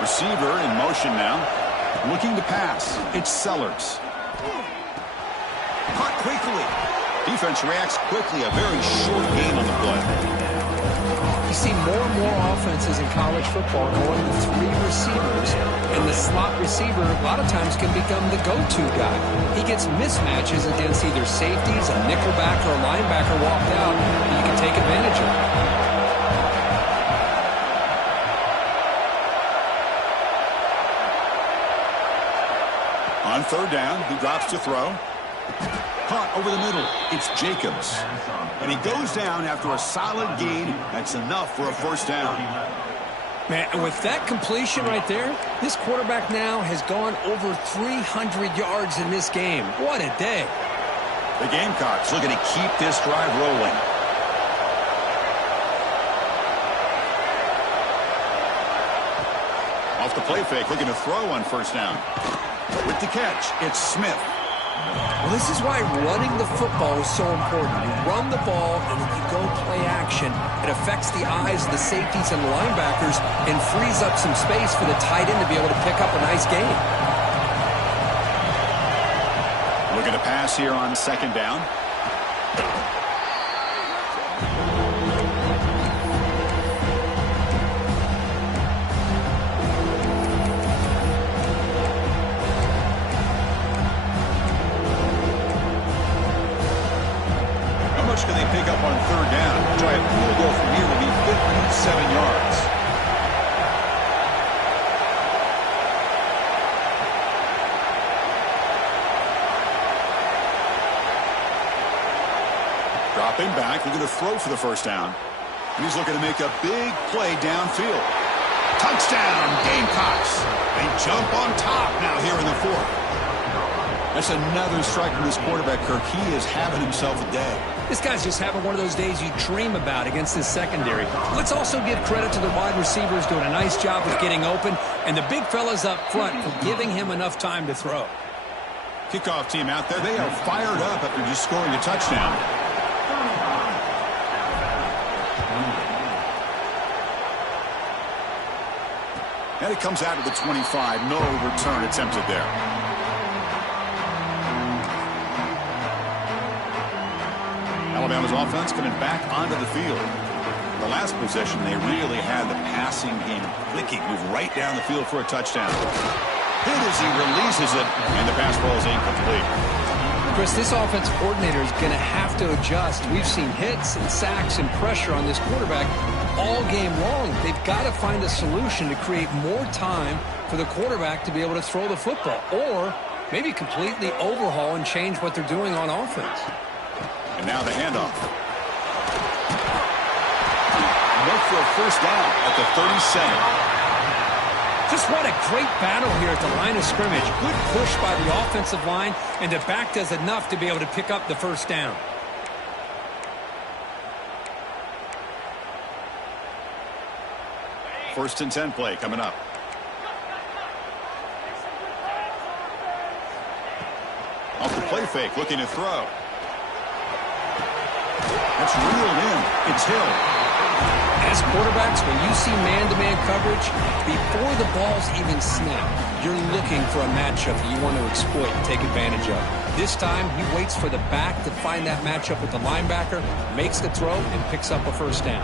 Receiver in motion now. Looking to pass. It's Sellers. Caught quickly. Defense reacts quickly. A very short gain on the play. You see more and more offenses in college football going to 3 receivers, and the slot receiver a lot of times can become the go-to guy. He gets mismatches against either safeties, a nickelback, or a linebacker walked out, and you can take advantage of it. On 3rd down, he drops to throw. Caught over the middle. It's Jacobs. And he goes down after a solid gain. That's enough for a first down. Man, and with that completion right there, this quarterback now has gone over 300 yards in this game. What a day. The Gamecocks looking to keep this drive rolling. Off the play fake, looking to throw on first down. With the catch, it's Smith. Well, this is why running the football is so important. You run the ball, and then you go play action. It affects the eyes of the safeties and the linebackers and frees up some space for the tight end to be able to pick up a nice gain. Looking to pass here on 2nd down. Can they pick up on 3rd down? Try a field goal from here will be 57 yards. Dropping back, looking to throw for the first down. And he's looking to make a big play downfield. Touchdown, Gamecocks. They jump on top now here in the 4th. That's another strike from this quarterback, Kirk. He is having himself a day. This guy's just having one of those days you dream about against this secondary. Let's also give credit to the wide receivers doing a nice job of getting open, and the big fellas up front for giving him enough time to throw. Kickoff team out there. They are fired up after just scoring a touchdown. And it comes out to the 25. No return attempted there. Alabama's offense coming back onto the field. The last possession, they really had the passing game clicking. Move right down the field for a touchdown. Hit as he releases it, and the pass ball is incomplete. Chris, this offense coordinator is going to have to adjust. We've seen hits and sacks and pressure on this quarterback all game long. They've got to find a solution to create more time for the quarterback to be able to throw the football, or maybe completely overhaul and change what they're doing on offense. And now the handoff. Look for a first down at the 37. Just what a great battle here at the line of scrimmage. Good push by the offensive line, and the back does enough to be able to pick up the first down. First and 10 play coming up. Off the play fake, looking to throw. That's reeled in. It's Hill. As quarterbacks, when you see man-to-man coverage, before the ball's even snapped, you're looking for a matchup that you want to exploit and take advantage of. This time, he waits for the back to find that matchup with the linebacker, makes the throw, and picks up a first down.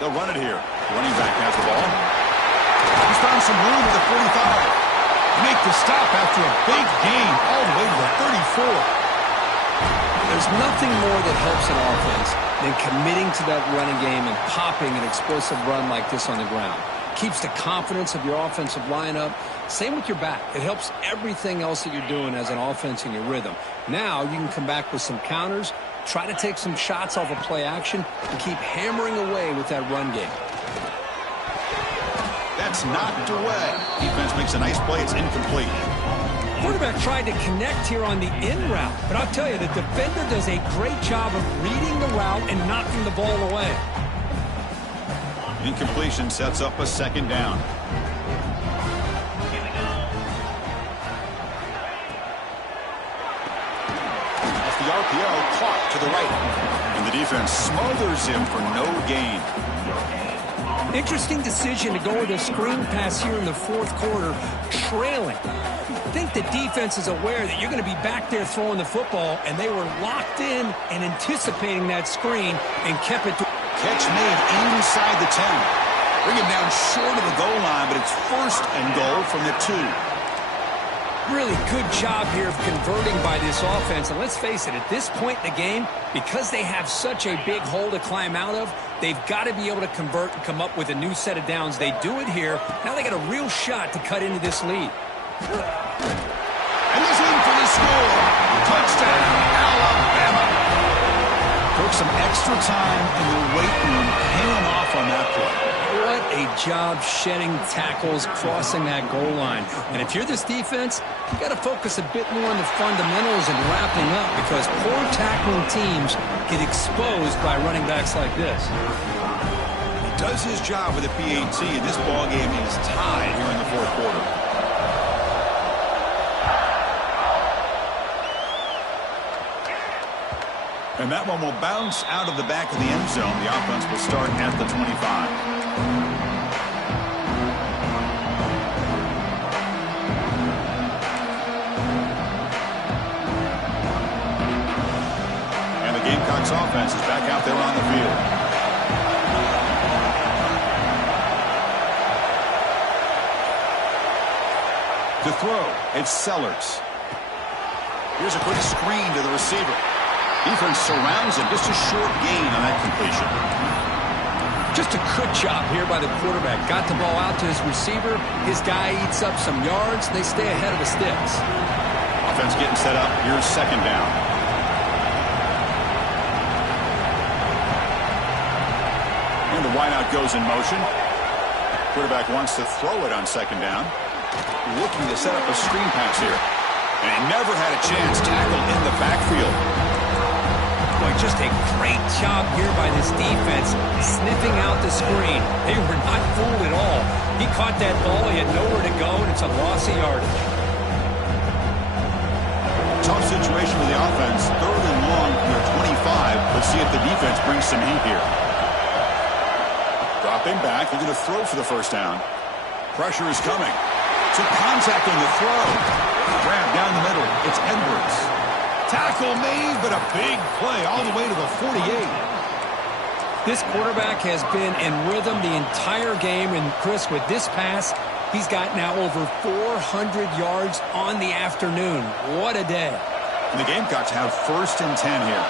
They'll run it here. Running back has the ball. He's found some room at the 45. Make the stop after a big gain all the way to the 34. There's nothing more that helps an offense than committing to that running game and popping an explosive run like this on the ground. keeps the confidence of your offensive line up. Same with your back. It helps everything else that you're doing as an offense in your rhythm. Now you can come back with some counters, try to take some shots off of play action, and keep hammering away with that run game. That's knocked away. Defense makes a nice play. It's incomplete. Quarterback tried to connect here on the in route, but I'll tell you, the defender does a great job of reading the route and knocking the ball away. Incompletion sets up a second down. Off the RPO, caught to the right. And the defense smothers him for no gain. Interesting decision to go with a screen pass here in the fourth quarter, trailing. I think the defense is aware that you're going to be back there throwing the football, and they were locked in and anticipating that screen and kept it to... Catch made inside the 10. Bring him down short of the goal line, but it's first and goal from the 2. Really good job here of converting by this offense. And let's face it, at this point in the game, because they have such a big hole to climb out of, they've got to be able to convert and come up with a new set of downs. They do it here. Now they got a real shot to cut into this lead. And he's in for the score. Touchdown, Alabama. Took some extra time in the weight room hanging off on that play. What a job shedding tackles, crossing that goal line. And if you're this defense, you got to focus a bit more on the fundamentals and wrapping up, because poor tackling teams get exposed by running backs like this. He does his job with a PAT, and this ball game is tied here in the fourth quarter. And that one will bounce out of the back of the end zone. The offense will start at the 25. Gamecocks offense is back out there on the field. To throw, it's Sellers. Here's a quick screen to the receiver. Defense surrounds him. Just a short gain on that completion. Just a good job here by the quarterback. Got the ball out to his receiver. His guy eats up some yards. They stay ahead of the sticks. Offense getting set up. Here's second down. And the wideout goes in motion. Quarterback wants to throw it on second down. Looking to set up a screen pass here. And he never had a chance. Tackled in the backfield. Boy, just a great job here by this defense, sniffing out the screen. They were not fooled at all. He caught that ball. He had nowhere to go, and it's a loss of yardage. Tough situation for the offense. Third and long from their 25. Let's see if the defense brings some heat here. Dropping back, looking to throw for the first down. Pressure is coming. Took contact on the throw. Grab down the middle. It's Edwards. Tackle made, but a big play all the way to the 48. This quarterback has been in rhythm the entire game, and Chris, with this pass, he's got now over 400 yards on the afternoon. What a day. And the Gamecocks have first and 10 here.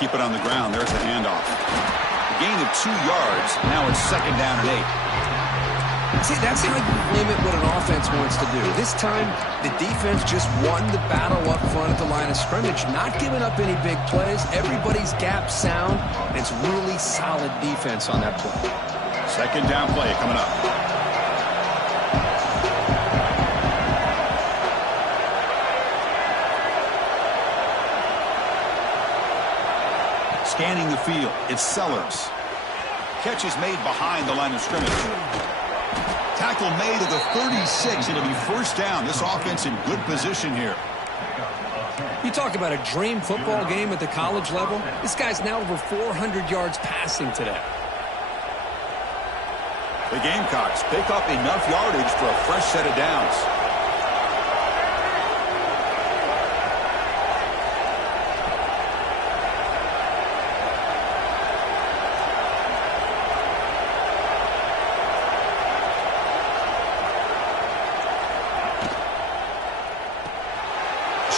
Keep it on the ground. There's the handoff. A gain of 2 yards. Now it's second down and 8. See, that's how you limit what an offense wants to do. This time, the defense just won the battle up front at the line of scrimmage, not giving up any big plays. Everybody's gap sound, and it's really solid defense on that play. Second down play coming up. Scanning the field, it's Sellers. Catch is made behind the line of scrimmage. Tackle made at the 36. It'll be first down. This offense in good position here. You talk about a dream football game at the college level. This guy's now over 400 yards passing today. The Gamecocks pick up enough yardage for a fresh set of downs.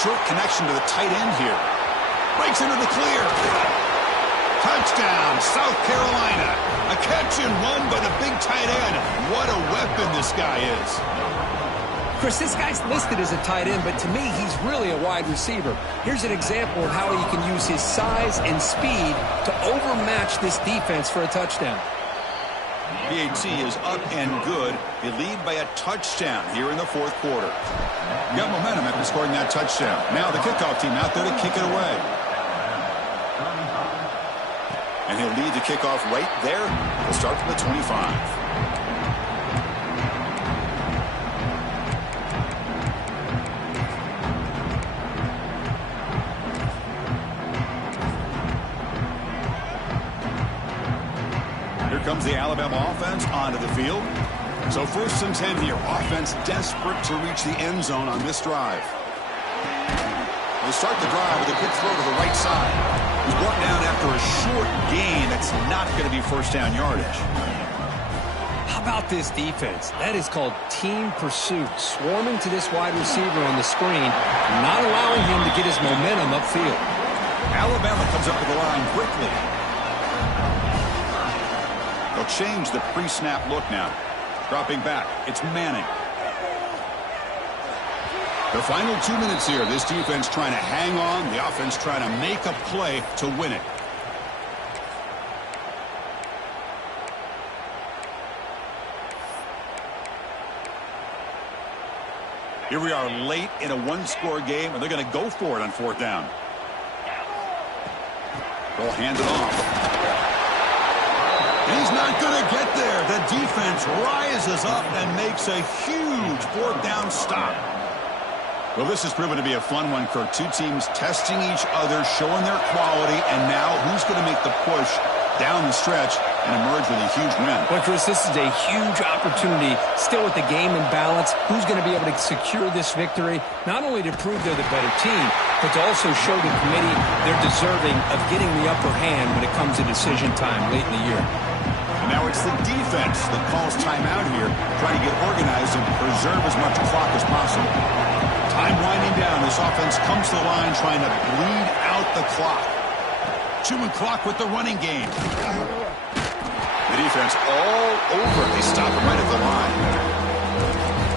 short connection to the tight end here. Breaks into the clear. Touchdown, South Carolina. A catch and run by the big tight end. What a weapon this guy is. Chris, this guy's listed as a tight end, but to me, he's really a wide receiver. Here's an example of how he can use his size and speed to overmatch this defense for a touchdown. PAT is up and good. They lead by a touchdown here in the fourth quarter. Got momentum after scoring that touchdown. Now the kickoff team out there to kick it away. And he'll lead the kickoff right there. He'll start from the 25. Comes the Alabama offense onto the field. So 1st and 10 here. Offense desperate to reach the end zone on this drive. They start the drive with a quick throw to the right side. He's brought down after a short gain. That's not going to be first down yardage. How about this defense? That is called team pursuit. Swarming to this wide receiver on the screen, not allowing him to get his momentum upfield. Alabama comes up to the line quickly. They'll change the pre-snap look now. Dropping back, it's Manning. The final 2 minutes here. This defense trying to hang on. The offense trying to make a play to win it. Here we are late in a one-score game, and they're going to go for it on 4th down. They'll hand it off. He's not going to get there. The defense rises up and makes a huge 4th down stop. Well, this has proven to be a fun one, Kirk. Two teams testing each other, showing their quality, and now who's going to make the push down the stretch and emerge with a huge win? Well, Chris, this is a huge opportunity. Still with the game in balance, who's going to be able to secure this victory, not only to prove they're the better team, but to also show the committee they're deserving of getting the upper hand when it comes to decision time late in the year. And now it's the defense that calls timeout here, trying to get organized and preserve as much clock as possible. Time winding down. This offense comes to the line trying to bleed out the clock. Chewing clock with the running game. The defense all over. They stop him right at the line.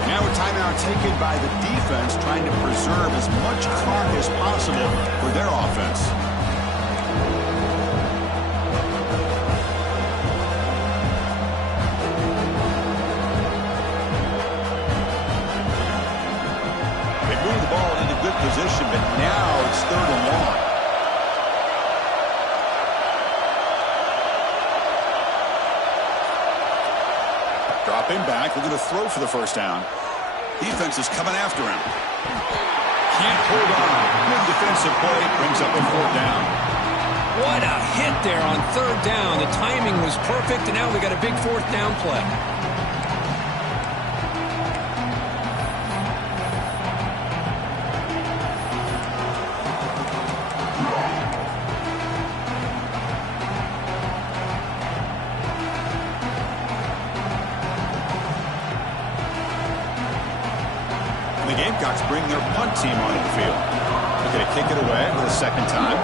Now a timeout taken by the defense, trying to preserve as much clock as possible for their offense. Position, but now it's 3rd and long. Dropping back, looking to throw for the 1st down. Defense is coming after him. Can't hold on. Good defensive play, brings up a 4th down. What a hit there on 3rd down. The timing was perfect, and now we got a big 4th down play. Gamecocks bring their punt team onto the field. They're going to kick it away for the 2nd time.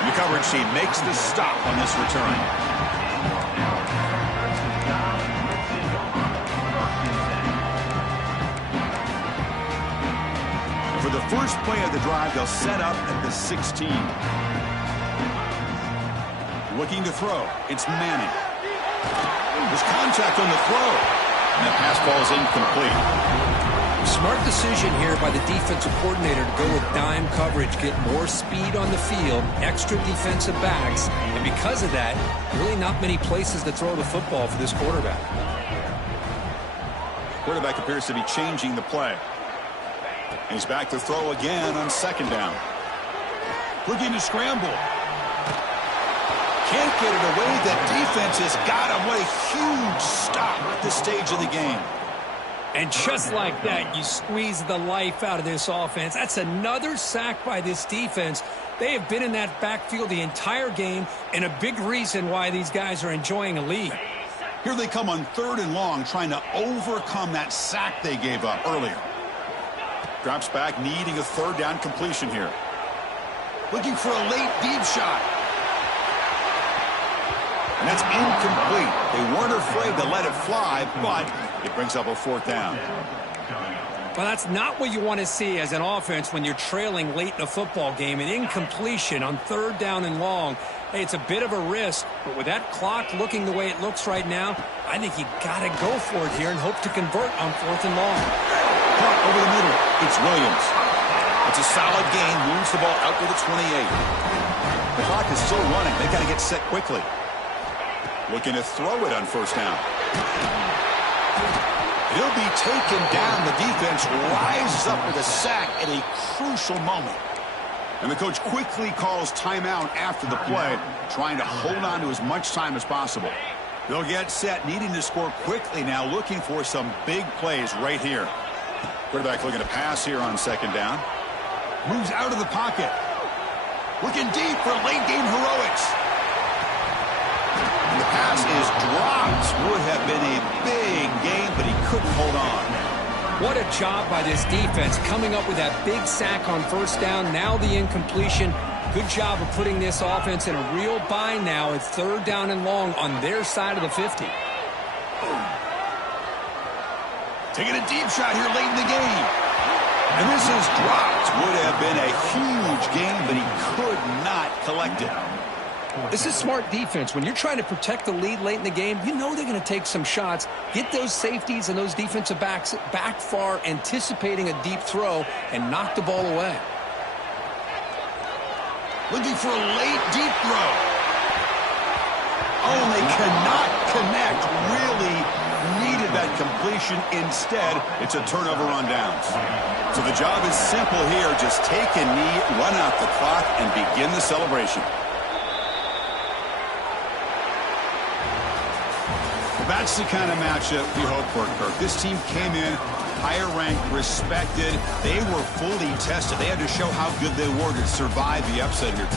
And the coverage team makes the stop on this return. And for the first play of the drive, they'll set up at the 16. Looking to throw. It's Manning. There's contact on the throw. And the pass ball is incomplete. Smart decision here by the defensive coordinator to go with dime coverage, get more speed on the field, extra defensive backs, and because of that, really not many places to throw the football for this quarterback. Quarterback appears to be changing the play. He's back to throw again on 2nd down. Looking to scramble. Can't get it away. That defense has got him. What a huge stop at this stage of the game. And just like that, you squeeze the life out of this offense. That's another sack by this defense. They have been in that backfield the entire game, and a big reason why these guys are enjoying a lead. Here they come on 3rd and long, trying to overcome that sack they gave up earlier. Drops back, needing a 3rd down completion here. Looking for a late deep shot. And that's incomplete. They weren't afraid to let it fly, but it brings up a 4th down. Well, that's not what you want to see as an offense when you're trailing late in a football game. An incompletion on 3rd down and long. Hey, it's a bit of a risk, but with that clock looking the way it looks right now, I think you got to go for it here and hope to convert on 4th and long. Caught over the middle. It's Williams. It's a solid gain. Moves the ball out to the 28. The clock is still running. They got to get set quickly. Looking to throw it on 1st down. He'll be taken down. The defense rises up with a sack at a crucial moment. And the coach quickly calls timeout after the play, trying to hold on to as much time as possible. They'll get set, needing to score quickly now, looking for some big plays right here. Quarterback looking to pass here on 2nd down. Moves out of the pocket. Looking deep for late-game heroics. And the pass is dropped. Would have been a big gain, but he couldn't hold on. What a job by this defense coming up with that big sack on 1st down. Now the incompletion. Good job of putting this offense in a real bind now. It's 3rd down and long on their side of the 50. Taking a deep shot here late in the game. And this is dropped. Would have been a huge gain, but he could not collect it. This is smart defense. When you're trying to protect the lead late in the game, you know they're going to take some shots. Get those safeties and those defensive backs back far, anticipating a deep throw, and knock the ball away. Looking for a late deep throw. Oh, they cannot connect. Really needed that completion. Instead, it's a turnover on downs. So the job is simple here. Just take a knee, run out the clock, and begin the celebration. That's the kind of matchup we hope for, Kirk. This team came in higher ranked, respected. They were fully tested. They had to show how good they were to survive the upset here.